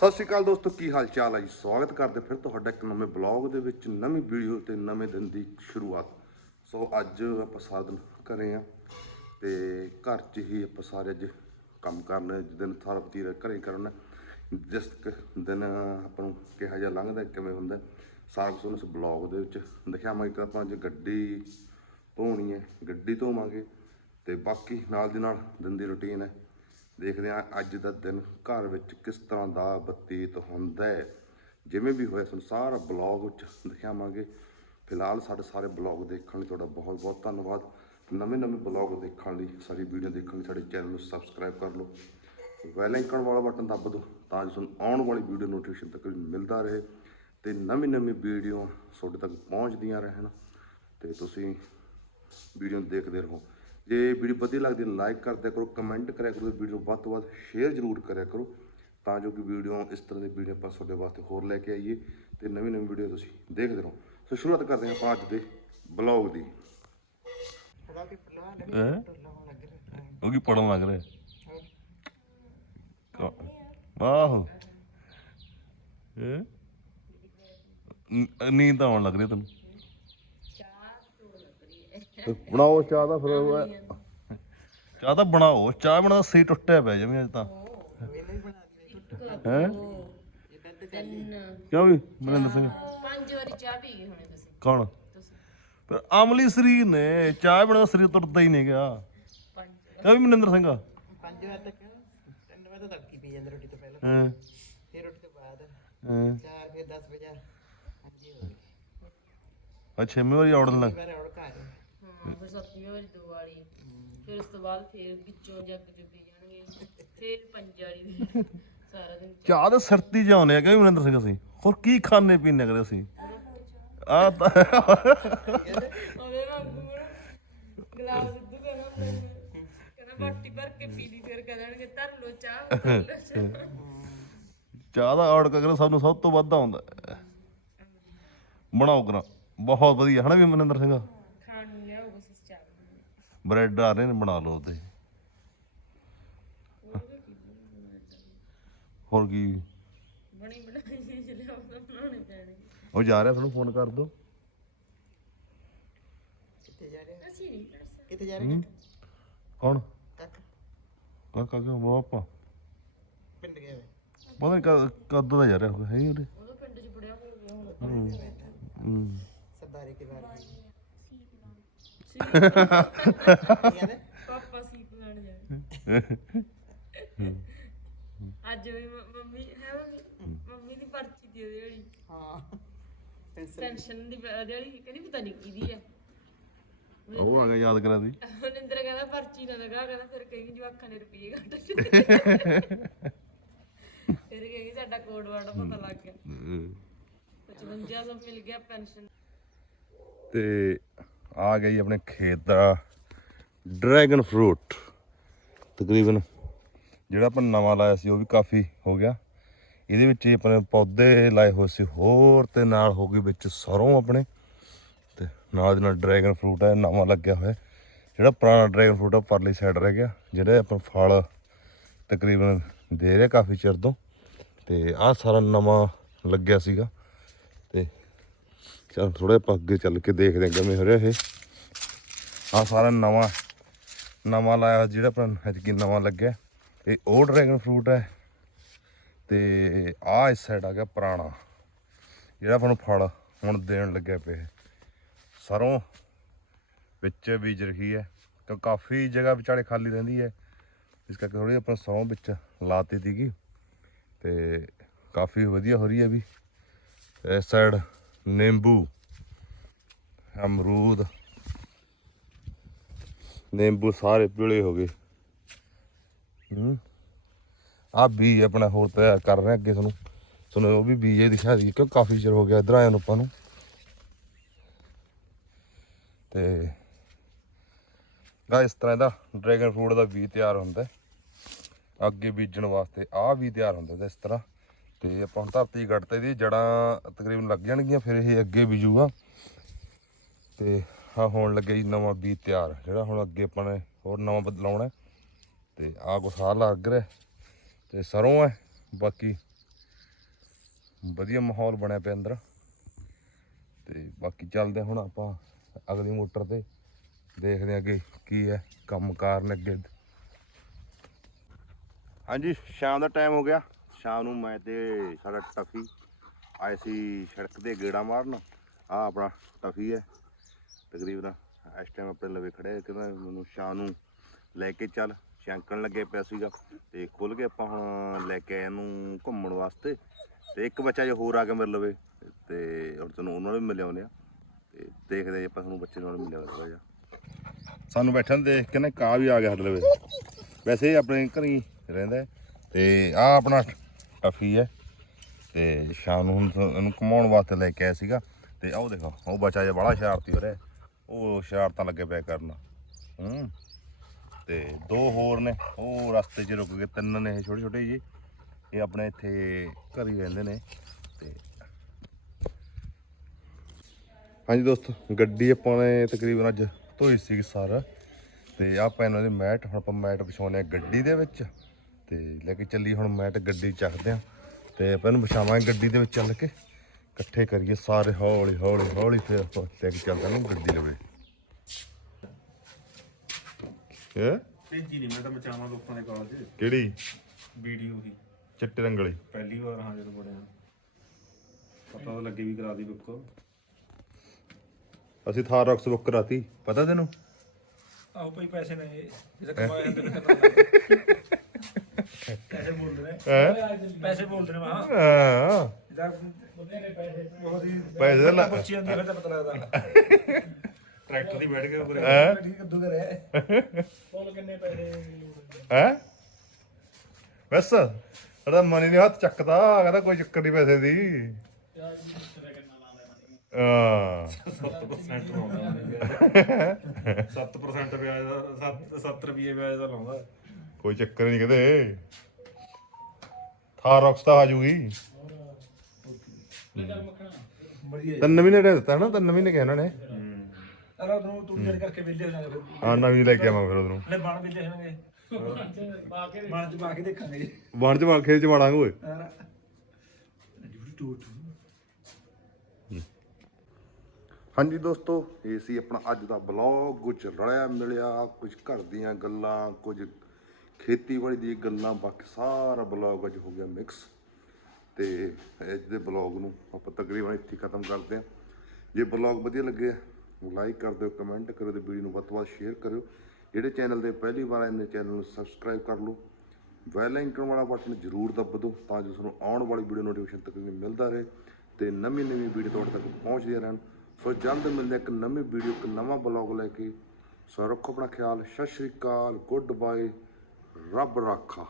ਸਤਿ ਸ਼੍ਰੀ ਅਕਾਲ ਦੋਸਤੋ, ਕੀ ਹਾਲ ਚਾਲ ਹੈ ਜੀ? ਸਵਾਗਤ ਕਰਦੇ ਫਿਰ ਤੁਹਾਡਾ ਇੱਕ ਨਵੇਂ ਬਲੌਗ ਦੇ ਵਿੱਚ, ਨਵੀਂ ਵੀਡੀਓ ਤੇ ਨਵੇਂ ਦਿਨ ਦੀ ਸ਼ੁਰੂਆਤ। ਸੋ ਅੱਜ ਆਪਾਂ ਸਾਰਾ ਦਿਨ ਘਰੇ ਆ ਤੇ ਘਰ 'ਚ ਹੀ ਆਪਾਂ ਸਾਰੇ ਅੱਜ ਕੰਮ ਕਰਨਾ ਦਿਨ ਸਾਰਾ ਵਤੀਰਾ ਘਰੇ ਕਰਨਾ, ਜਿਸ ਦਿਨ ਆਪਾਂ ਨੂੰ ਕਿਹਾ ਜਿਹਾ ਲੰਘਦਾ, ਕਿਵੇਂ ਹੁੰਦਾ, ਸਾਰਾ ਕੁਝ ਉਸ ਬਲੌਗ ਦੇ ਵਿੱਚ ਦਿਖਾਵਾਂਗੇ। ਕਿ ਆਪਾਂ ਅੱਜ ਗੱਡੀ ਧੋਣੀ ਹੈ, ਗੱਡੀ ਧੋਵਾਂਗੇ ਤੇ ਬਾਕੀ ਨਾਲ ਦੀ ਨਾਲ ਦਿਨ ਦੀ ਰੁਟੀਨ ਹੈ। ਦੇਖਦੇ ਹਾਂ ਅੱਜ ਦਾ ਦਿਨ ਘਰ ਵਿੱਚ ਕਿਸ ਤਰ੍ਹਾਂ ਦਾ ਬਤੀਤ ਹੁੰਦਾ ਹੈ। ਜਿਵੇਂ ਵੀ ਹੋਇਆ ਸਾਨੂੰ ਸਾਰਾ ਬਲੌਗ ਵਿੱਚ ਦਿਖਾਵਾਂਗੇ। ਫਿਲਹਾਲ ਸਾਡੇ ਸਾਰੇ ਬਲੌਗ ਦੇਖਣ ਲਈ ਤੁਹਾਡਾ ਬਹੁਤ ਬਹੁਤ ਧੰਨਵਾਦ। ਨਵੇਂ ਨਵੇਂ ਬਲੌਗ ਦੇਖਣ ਲਈ, ਸਾਡੀ ਵੀਡੀਓ ਦੇਖਣ ਲਈ ਸਾਡੇ ਚੈਨਲ ਨੂੰ ਸਬਸਕ੍ਰਾਈਬ ਕਰ ਲਓ। ਵੈਲ ਆਈਕਨ ਵਾਲਾ ਬਟਨ ਦੱਬ ਦਿਓ ਤਾਂ ਜੋ ਤੁਹਾਨੂੰ ਆਉਣ ਵਾਲੀ ਵੀਡੀਓ ਨੋਟੀਫਿਕੇਸ਼ਨ ਤੱਕ ਮਿਲਦਾ ਰਹੇ ਤੇ ਨਵੀਂ ਨਵੀਂ ਵੀਡੀਓ ਤੁਹਾਡੇ ਤੱਕ ਪਹੁੰਚਦੀਆਂ ਰਹਿਣ। ਤੇ ਤੁਸੀਂ ਵੀਡੀਓ ਦੇਖਦੇ ਰਹੋ। ਜੇ ਵੀਡੀਓ ਵਧੀਆ ਲੱਗਦੀ ਹੈ ਲਾਈਕ ਕਰਦਿਆ ਕਰੋ ਕਮੈਂਟ ਕਰਿਆ ਕਰੋ ਵੀਡੀਓ ਵੱਧ ਤੋਂ ਵੱਧ ਸ਼ੇਅਰ ਜ਼ਰੂਰ ਕਰਿਆ ਕਰੋ, ਤਾਂ ਜੋ ਕਿ ਵੀਡੀਓ ਇਸ ਤਰ੍ਹਾਂ ਦੀ ਵੀਡੀਓ ਆਪਾਂ ਤੁਹਾਡੇ ਵਾਸਤੇ ਹੋਰ ਲੈ ਕੇ ਆਈਏ ਤੇ ਨਵੀਂ ਨਵੀਂ ਵੀਡੀਓ ਤੁਸੀਂ ਦੇਖਦੇ ਰਹੋ। ਸੋ ਸ਼ੁਰੂਆਤ ਕਰਦੇ ਹਾਂ ਆਪਾਂ ਅੱਜ ਦੇ ਬਲੌਗ ਦੀ। ਹੈ? ਉਹ ਕੀ ਪੜਨ ਲੱਗ ਰਿਹਾ। ਆਹੋ। ਨੀਂਦ ਆਉਣ ਲੱਗ ਰਹੀ ਤੈਨੂੰ। ਬਣਾਓ ਚਾਹ ਦਾ ਫਿਰ ਉਹ- ਚਾਹ ਤਾਂ ਬਣਾਓ ਚਾਹ ਬਣਾਉਣਾ ਸਹੀ ਟੁੱਟਿਆ ਪਿਆ ਜਿਵੇਂ ਅੱਜ ਤਾਂ। ਹੈ? ਕਿਉਂ ਵੀ ਮਨਿੰਦਰ ਸਿੰਘ? ਪੰਜ ਵਾਰੀ ਚਾਹ ਪੀ ਗਏ ਹੋਣੇ ਤੁਸੀਂ। ਕੌਣ? ਪਰ ਅਮਲੀ ਸਰੀਰ ਨੇ ਚਾਹ ਬਣਾਉਣਾ ਸਰੀਰ ਤੁਰਦਾ ਹੀ ਨਹੀਂ ਗਿਆ। ਪੰਜ। ਕਿਉਂ ਵੀ ਮਨਿੰਦਰ ਸਿੰਘ? ਪੰਜ ਵਜੇ ਤੱਕ ਤਿੰਨ ਵਜੇ ਤੋਂ ਤੜਕੀ ਪੀ ਜਾਂਦੇ ਰੋਟੀ ਤੋਂ ਪਹਿਲਾਂ। ਹਾਂ। ਫਿਰ ਰੋਟੀ ਤੋਂ ਬਾਅਦ ਹਾਂ। 4 ਫਿਰ 10 ਵਜੇ ਹਾਂਜੀ ਹੋ ਗਈ ਅੱਛਾ ਛੇਵੀਂ ਵਾਰੀ ਆਉਣ ਲੱਗ ਮੈਂ ਹਾਂ ਫਿਰ ਸੱਤਵੀਂ ਵਾਰੀ ਦੋ ਵਾਲੀ ਫਿਰ ਉਸ ਤੋਂ ਬਾਅਦ ਫਿਰ ਵਿੱਚੋਂ ਜੱਗ ਜੁਗੀ ਜਾਣਗੇ। ਫਿਰ ਪੰਜ ਵਾਲੀ ਫਿਰ ਸਾਰਾ ਦਿਨ ਚਾਹ ਦੇ ਸਰਤੀ ਜਾਉਂਦੇ ਆ ਕਿ ਮਨਿੰਦਰ ਸਿੰਘ ਅਸੀਂ? ਹੋਰ ਕੀ ਖਾਣੇ ਪੀਣੇ ਕਰੇ ਅਸੀਂ? ਆ ਤਾਂ ਉਹਦੇ ਵਾਂਗੂ ਨਾ ਗਲਾਸ ਸਿੱਧੂ ਕਹਿੰਦਾ ਬਾਟੀ ਭਰ ਕੇ ਪੀ ਲਈ ਫਿਰ ਕਹਿਣਗੇ ਧਰ ਲੋ ਚਾਹ ਧਰ ਲਓ ਚਾਹ। ਚਾਹ ਦਾ ਸਭ ਨੂੰ ਸਭ ਤੋਂ ਵੱਧ ਆਉਂਦਾ ਹੈ। ਬਣਾਓ ਕਰਾਂ। ਬਹੁਤ ਵਧੀਆ ਹਨਾ ਵੀ ਮਨਿੰਦਰ ਸਿੰਘ ਖਾਣ ਨੂੰ ਲਿਆਓ ਬਸ ਚਾਹ ਬ੍ਰੈਡ ਆ ਰਹੇ ਨੇ ਬਣਾ ਲਓ ਤੇ। ਹੋਰ ਕੀ? ਬਣੀ ਬਣਾਈ ਚੀਜ਼ ਲਿਆਓ ਤਾਂ ਬਣਾਉਣੇ ਪੈਣੇ। ਉਹ ਜਾ ਰਿਹਾ ਤੁਹਾਨੂੰ ਫੋਨ ਕਰ ਦੋ। ਕਿੱਥੇ ਜਾ ਰਹੇ ਅਸੀਂ ਨਹੀਂ ਕਿੱਥੇ ਜਾ ਰਹੇ ਕੌਣ? ਕੱਕ। ਕਾ ਕਾ ਕਾ ਬਾਪਾ ਪਿੰਡ ਗਏ ਵੇ ਪਤਾ ਨਹੀਂ ਕਦ ਕਦ ਦਾ ਜਾ ਰਿਹਾ ਹੋਗਾ ਹੈ ਹੀ ਉਹਦੇ ਉਹਦਾ ਪਿੰਡ 'ਚ ਪੜਿਆ ਹੋਇਆ ਹੁਣ ਹੂੰ। ਸਰਦਾਰੀ ਕੇ ਬਾਰੇ ਪਾਪਾ ਸੀਪ ਲੈਣ ਜਾਏ ਅੱਜ ਵੀ ਮ- ਮੰਮੀ ਹੈ ਮੰਮੀ? ਮੰਮੀ ਦੀ ਪਰਚੀ ਦੀ ਉਹਦੇ ਵਾਲੀ ਹਾਂ। ਪੈਨਸ਼ਨ ਦੀ ਪ- ਉਹਦੇ ਵਾਲੀ ਕਹਿੰਦੀ ਪਤਾ ਨਹੀਂ ਕਿਹਦੀ ਆ। ਉਹ ਆ ਗਿਆ ਯਾਦ ਕਰਾ ਦੀ। ਮਨਿੰਦਰ ਕਹਿੰਦਾ ਪਰਚੀ ਨਾ ਲਗਾ ਕਹਿੰਦਾ ਫਿਰ ਕਹੇਗੀ ਜਵਾਕਾਂ ਨੇ ਰੁਪਏ ਕੱਟ ਫਿਰ ਕਹੇਗੀ ਸਾਡਾ ਕੋਡ ਵਰਡ ਪਤਾ ਲੱਗ ਗਿਆ। 5500 ਮਿਲ ਗਿਆ ਪੈਨਸ਼ਨ। ਤੇ ਆ ਗਈ ਆਪਣੇ ਖੇਤ ਦਾ ਡਰੈਗਨ ਫਰੂਟ। ਤਕਰੀਬਨ ਜਿਹੜਾ ਆਪਾਂ ਨਵਾਂ ਲਾਇਆ ਸੀ, ਉਹ ਵੀ ਕਾਫੀ ਹੋ ਗਿਆ। ਇਹਦੇ ਵਿੱਚ ਹੀ ਆਪਣੇ ਪੌਦੇ ਲਾਏ ਹੋਏ ਸੀ, ਹੋਰ ਤੇ ਨਾਲ ਹੋ ਗਈ ਵਿੱਚ ਸਰੋਂ ਆਪਣੇ। ਤੇ ਨਾਲ ਦੇ ਨਾਲ ਡਰੈਗਨ ਫਰੂਟ ਹੈ ਨਵਾਂ ਲੱਗਿਆ ਹੋਇਆ। ਜਿਹੜਾ ਪੁਰਾਣਾ ਡਰੈਗਨ ਫਰੂਟ ਆ ਪਰਲੀ ਸਾਈਡ ਰਹਿ ਗਿਆ। ਜਿਹੜਾ ਆਪਾਂ ਫਲ ਤਕਰੀਬਨ ਦੇ ਰਿਹਾ ਕਾਫੀ ਚਿਰ ਤੋਂ। ਤੇ ਆਹ ਸਾਰਾ ਨਵਾਂ ਲੱਗਿਆ ਸੀਗਾ। ਚਲ ਥੋੜਾ ਆਪਾਂ ਅੱਗੇ ਚੱਲ ਕੇ ਦੇਖਦੇ ਹਾਂ ਕਿਵੇਂ ਹੋ ਰਿਹਾ ਇਹ। ਆ ਸਾਰਾ ਨਵਾਂ ਨਵਾਂ ਲਾਇਆ ਜਿਹੜਾ ਆਪਣਾ ਐਤਕੀ ਨਵਾਂ ਲੱਗਿਆ। ਇਹ ਉਹ ਡਰੈਗਨ ਫਰੂਟ ਹੈ। ਤੇ ਆ ਇਸ ਸਾਈਡ ਆ ਗਿਆ ਪੁਰਾਣਾ। ਜਿਹੜਾ ਆਪਾਂ ਨੂੰ ਫਲ ਹੁਣ ਦੇਣ ਲੱਗਿਆ ਪਿਆ ਇਹ। ਸਰੋਂ ਵਿੱਚ ਬੀਜ ਰਹੀ ਹੈ। ਕਿ ਕਾਫੀ ਜਗ੍ਹਾ ਵਿਚਾਲੇ ਖਾਲੀ ਰਹਿੰਦੀ ਹੈ। ਇਸ ਕਰਕੇ ਥੋੜੀ ਆਪਾਂ ਸਰੋਂ ਵਿੱਚ ਲਾਤੀ ਸੀਗੀ। ਤੇ ਕਾਫੀ ਵਧੀਆ ਹੋ ਰਹੀ ਹੈ ਵੀ। ਇਸ ਸਾਈਡ ਨਿੰਬੂ, ਅਮਰੂਦ, ਨਿੰਬੂ ਸਾਰੇ ਪੀਲੇ ਹੋ ਗਏ। ਹੂੰ ਆ ਬੀਜ ਆਪਣਾ ਹੋਰ ਤਿਆਰ ਕਰ ਰਹੇ ਅੱਗੇ ਤੁਹਾਨੂੰ। ਤੁਹਾਨੂੰ ਉਹ ਵੀ ਬੀਜ ਇਹ ਦਿਖਾ ਦਈਏ, ਕਿਉਂ ਕਾਫੀ ਚਿਰ ਹੋ ਗਿਆ ਇਧਰ ਆਇਆ ਨੂੰ ਆਪਾਂ ਨੂੰ। ਤੇ ਗਾ ਇਸ ਤਰ੍ਹਾਂ ਦਾ ਡਰੈਗਨ ਫਰੂਟ ਦਾ ਬੀਜ ਤਿਆਰ ਹੁੰਦਾ ਅੱਗੇ ਬੀਜਣ ਵਾਸਤੇ ਆਹ ਵੀ ਤਿਆਰ ਹੁੰਦਾ ਇਸ ਤਰ੍ਹਾਂ। ਤੇ ਆਪਾਂ ਹੁਣ ਧਰਤੀ ਗੱਡਤੇ ਦੀ, ਜੜਾਂ ਤਕਰੀਬਨ ਲੱਗ ਜਾਣਗੀਆਂ, ਫਿਰ ਇਹ ਅੱਗੇ ਬੀਜੂਗਾ। ਤੇ ਆ ਹੋਣ ਲੱਗਿਆ ਜੀ ਨਵਾਂ ਬੀਜ ਤਿਆਰ, ਜਿਹੜਾ ਹੁਣ ਅੱਗੇ ਆਪਾਂ ਨੇ ਹੋਰ ਨਵਾਂ ਬਦਲਾਉਣਾ ਹੈ। ਤੇ ਆ ਕੁਛ ਆਹ ਲੱਗ ਰਿਹਾ ਤੇ ਸਰੋਂ ਹੈ, ਬਾਕੀ ਵਧੀਆ ਮਾਹੌਲ ਬਣਿਆ ਪਿਆ ਅੰਦਰ। ਤੇ ਬਾਕੀ ਚੱਲਦੇ ਹੁਣ ਆਪਾਂ ਅਗਲੀ ਮੋਟਰ ਤੇ, ਦੇਖਦੇ ਹਾਂ ਅੱਗੇ ਕੀ ਹੈ, ਕੰਮ ਕਾਰਨ ਅੱਗੇ। ਹਾਂਜੀ, ਸ਼ਾਮ ਦਾ ਟਾਈਮ ਹੋ ਗਿਆ। ਸ਼ਾਮ ਨੂੰ ਮੈਂ ਤੇ ਸਾਡਾ ਟਫੀ ਆਏ ਸੀ ਸੜਕ ਤੇ ਗੇੜਾ ਮਾਰਨ। ਆ ਆਪਣਾ ਟਫੀ ਹੈ। ਤਕਰੀਬਨ ਇਸ ਟਾਈਮ ਆਪਣੇ ਲਵੇ ਖੜੇ ਕਹਿੰਦਾ ਮੈਨੂੰ ਸ਼ਾਮ ਨੂੰ ਲੈ ਕੇ ਚੱਲ। ਸ਼ੰਕਣ ਲੱਗੇ ਪਿਆ ਸੀਗਾ ਤੇ ਖੁੱਲ ਕੇ ਆਪਾਂ ਹੁਣ ਲੈ ਕੇ ਆਏ ਇਹਨੂੰ ਘੁੰਮਣ ਵਾਸਤੇ। ਤੇ ਇੱਕ ਬੱਚਾ ਜੇ ਹੋਰ ਆ ਕੇ ਮੇਰੇ ਲਵੇ ਤੇ ਹੁਣ ਤੁਹਾਨੂੰ ਉਹਨਾਂ ਨੂੰ ਵੀ ਮਿਲਿਆਉਂਦੇ ਆ। ਤੇ ਦੇਖਦੇ ਹਾਂ ਆਪਾਂ ਤੁਹਾਨੂੰ ਬੱਚੇ ਨਾਲ ਮਿਲਿਆ ਥੋੜਾ ਜਿਹਾ। ਸਾਨੂੰ ਬੈਠਣ ਦੇਖ ਕੇ ਨਾ ਕਾ ਵੀ ਆ ਗਿਆ ਸਾਡੇ ਲਵੇ। ਵੈਸੇ ਇਹ ਆਪਣੇ ਘਰ ਹੀ ਰਹਿੰਦਾ ਹੈ। ਤੇ ਆ ਆਪਣਾ ਟਫੀ ਹੈ ਤੇ ਸ਼ਾਮ ਨੂੰ ਹੁਣ ਇਹਨੂੰ ਘੁਮਾਉਣ ਵਾਸਤੇ ਲੈ ਕੇ ਆਇਆ ਸੀਗਾ ਤੇ ਆਹ ਦੇਖੋ, ਉਹ ਬੱਚਾ ਜਿਹਾ ਬੜਾ ਸ਼ਰਾਰਤੀ ਹੋ ਰਿਹਾ ਉਹ ਸ਼ਰਾਰਤਾਂ ਲੱਗੇ ਪਿਆ ਕਰਨ। ਹੂੰ। ਤੇ ਦੋ ਹੋਰ ਨੇ, ਉਹ ਰਸਤੇ 'ਚ ਰੁਕ ਗਏ, ਤਿੰਨ ਨੇ ਇਹ ਛੋਟੇ ਛੋਟੇ ਜੀ ਇਹ ਆਪਣੇ ਇੱਥੇ ਘਰ ਹੀ ਰਹਿੰਦੇ ਨੇ ਤੇ ਹਾਂਜੀ ਦੋਸਤੋ, ਗੱਡੀ ਆਪਾਂ ਨੇ ਤਕਰੀਬਨ ਅੱਜ ਧੋਈ ਸੀ ਸਾਰਾ। ਤੇ ਆਹ ਪੈਨਲ ਦੀ ਮੈਟ, ਹੁਣ ਆਪਾਂ ਮੈਟ ਵਿਛਾਉਣੇ ਆ ਗੱਡੀ ਦੇ ਵਿੱਚ। ਤੇ ਲੈ ਕੇ ਚੱਲੀ ਹੁਣ ਮੈਟ ਗੱਡੀ ਚੱਕਦੇ ਆ ਤੇ ਆਪਾਂ ਇਹਨੂੰ ਵਿਛਾਵਾਂਗੇ ਗੱਡੀ ਦੇ ਵਿੱਚ ਚੱਲ ਕੇ। ਇਕੱਠੇ ਕਰੀਏ ਸਾਰੇ ਹੌਲੀ ਹੌਲੀ ਹੌਲੀ ਫਿਰ ਆਪਾਂ ਲੈ ਕੇ ਚੱਲਦੇ ਨੂੰ ਗੱਡੀ ਲਵੇ ਇਹ ਭੇਜੀ ਨਹੀਂ ਮੈਂ ਤਾਂ ਮਚਾਵਾਂ ਲੋਕਾਂ ਦੇ ਕਾਲਜ। ਕਿਹੜੀ? ਵੀਡੀਓ ਹੀ ਚਿੱਟੇ ਰੰਗ ਵਾਲੀ। ਪਹਿਲੀ ਵਾਰ ਹਾਂ ਜਦੋਂ ਬੜਿਆ ਪਤਾ ਤਾਂ ਲੱਗੇ ਵੀ ਕਰਾ ਦੀ ਬੁੱਕ। ਅਸੀਂ ਥਾਰ ਰੌਕਸ ਬੁੱਕ ਕਰਾਤੀ। ਪਤਾ ਤੈਨੂੰ? ਆਹੋ ਭਾਈ ਪੈਸੇ ਨੇ। ਜਿਹਦਾ ਕਮਾਇਆ ਤੇ ਕਰਨਾ ਪੈਸੇ ਬੋਲਦੇ ਨੇ ਹੈ? ਪੈਸੇ ਬੋਲਦੇ ਨੇ ਵਾਹ ਹਾਂ। ਜਿਹਦਾ ਬਹੁਤ ਹੀ ਪੈਸੇ ਲਾ- ਪੁੱਛੀ ਜਾਂਦੀ ਫਿਰ ਤਾਂ ਪਤਾ ਲੱਗਦਾ ਟਰੈਕਟਰ ਦੀ ਬੈਠ ਕੇ ਉੱਪਰ ਹੈਂ? ਠੀਕ ਕੱਦੂ ਕਰੇ ਬੋਲ ਕਿੰਨੇ ਪੈਸੇ ਹੈ? ਬਸ ਸਾਡਾ ਮਨੀ ਨੇ ਹੱਥ ਚੱਕਦਾ ਕਹਿੰਦਾ ਕੋਈ ਚੱਕਰ ਨਹੀਂ ਪੈਸੇ ਦੀ। ਹਾਂ 7% ਲਾਉਂਦਾ 7% ਵਿਆਜ ਦਾ 7 7 ਰੁਪਏ ਵਿਆਜ ਦਾ ਲਾਉਂਦਾ ਕੋਈ ਚੱਕਰ ਨਹੀਂ ਕਹਦੇ ਥਾਰ ਰੌਕਸ ਤਾਂ ਆ ਜੂਗੀ ਵਧੀਆ ਤਿੰਨ ਮਹੀਨੇ ਦੇ ਦਿੱਤਾ ਨਾ ਤਿੰਨ ਮਹੀਨੇ ਕਿਹਾ ਇਹਨਾਂ ਨੇ। ਅਰੇ ਤੂੰ ਤੂੰ ਜੜ ਕਰਕੇ ਵਿਲੇ ਹੋ ਜਾਣਾ ਫਿਰ। ਹਾਂ ਨਵੀਂ ਲੈ ਕੇ ਆਵਾਂ ਫਿਰ ਉਹਨੂੰ ਲੈ ਬਣ ਵਿਲੇ ਹੋਣਗੇ। ਬਣ ਚ ਪਾ ਕੇ ਦੇਖਾਂਗੇ। ਵਣ ਚ ਵਾਲ ਖੇਤ ਚ ਵਾੜਾਂਗੇ ਓਏ। ਯਾਰ ਡਿਊਟੀ ਟੂ ਹਾਂਜੀ ਦੋਸਤੋ ਇਹ ਸੀ ਆਪਣਾ ਅੱਜ ਦਾ ਬਲੌਗ ਕੁਝ ਰਲਿਆ ਮਿਲਿਆ ਕੁਝ ਘਰ ਦੀਆਂ ਗੱਲਾਂ ਕੁਝ ਖੇਤੀਬਾੜੀ ਦੀਆਂ ਗੱਲਾਂ ਬਾਕੀ ਸਾਰਾ ਬਲੌਗ ਅੱਜ ਹੋ ਗਿਆ ਮਿਕਸ ਤੇ ਅੱਜ ਦੇ ਬਲੌਗ ਨੂੰ ਆਪਾਂ ਤਕਰੀਬਨ ਇੱਥੇ ਖਤਮ ਕਰਦੇ ਹਾਂ। ਜੇ ਬਲੌਗ ਵਧੀਆ ਲੱਗਿਆ ਲਾਈਕ ਕਰ ਦਿਓ ਕਮੈਂਟ ਕਰੋ ਤੇ ਵੀਡੀਓ ਨੂੰ ਵੱਧ ਤੋਂ ਵੱਧ ਸ਼ੇਅਰ ਕਰਿਓ। ਜਿਹੜੇ ਚੈਨਲ ਤੇ ਪਹਿਲੀ ਵਾਰ ਆਏ ਨੇ ਚੈਨਲ ਨੂੰ ਸਬਸਕ੍ਰਾਈਬ ਕਰ ਲਓ। ਬੈਲ ਆਈਕਨ ਵਾਲਾ ਬਟਨ ਜ਼ਰੂਰ ਦੱਬ ਦਿਓ ਤਾਂ ਜੋ ਤੁਹਾਨੂੰ ਆਉਣ ਵਾਲੀ ਵੀਡੀਓ ਨੋਟੀਫਿਕੇਸ਼ਨ ਤਕਰੀਬਨ ਮਿਲਦਾ ਰਹੇ ਤੇ ਨਵੀਂ ਨਵੀਂ ਵੀਡੀਓ ਤੁਹਾਡੇ ਤੱਕ ਪਹੁੰਚਦੀਆਂ ਰਹਿਣ। ਸੋ ਜਲਦ ਮਿਲਦੇ ਇੱਕ ਨਵੀਂ ਵੀਡੀਓ ਇੱਕ ਨਵਾਂ ਬਲੌਗ ਲੈ ਕੇ। ਸੋ ਰੱਖੋ ਆਪਣਾ ਖਿਆਲ, ਸਤਿ ਸ਼੍ਰੀ ਅਕਾਲ ਗੁੱਡ ਬਾਏ ਰੱਬ ਰਾਖਾ